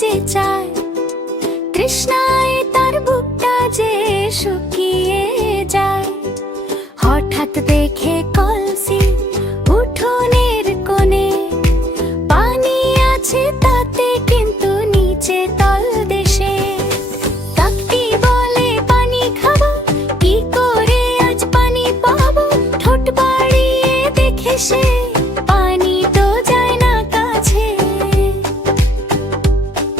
যে চায়, তৃষ্ণায় তার বুকটা যে শুকিয়ে যায়। হঠাৎ দেখে কলসি উঠোনের কোণে, পানি আছে তাতে কিন্তু নিচে তলদেশে। কাকটি বলে পানি খাবো, কি করে আজ পানি পাবো? ঠোঁট বাড়িয়ে দেখে সে, পানি তো যায় না কাছে।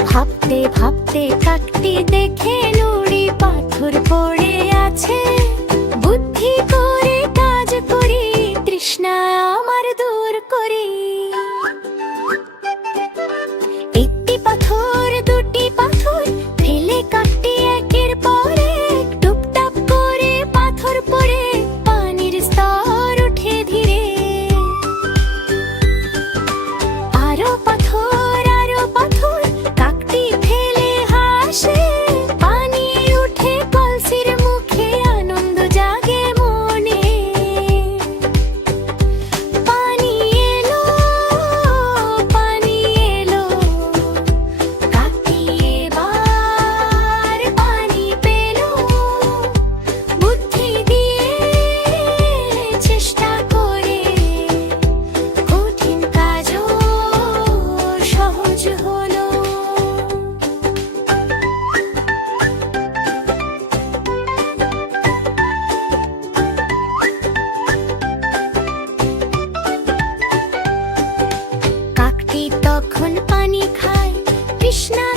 ভাবতে ভাবতে কাকটি দেখে নুড়ি পাথর পড়ে আছে। বুদ্ধি করে কাজ করি, তৃষ্ণা আমার দূর করি। একটি পাথর দুটি পাথর ফেলে কাকটি একের পরে, টুপটাপ করে পাথর পড়ে পানির স্তর উঠে ধীরে। আরো পাথর কাকটি ফেলে হাসে। পানি উঠে কলসির মুখে, আনন্দ জাগে মনে। পানি এলো, পানি এলো, কাকটি এবার পানি পেল। বুদ্ধি দিয়ে চেষ্টা করে, কঠিন কাজও সহজ হলো। কাকটি তখন পানি খায়, তৃষ্ণা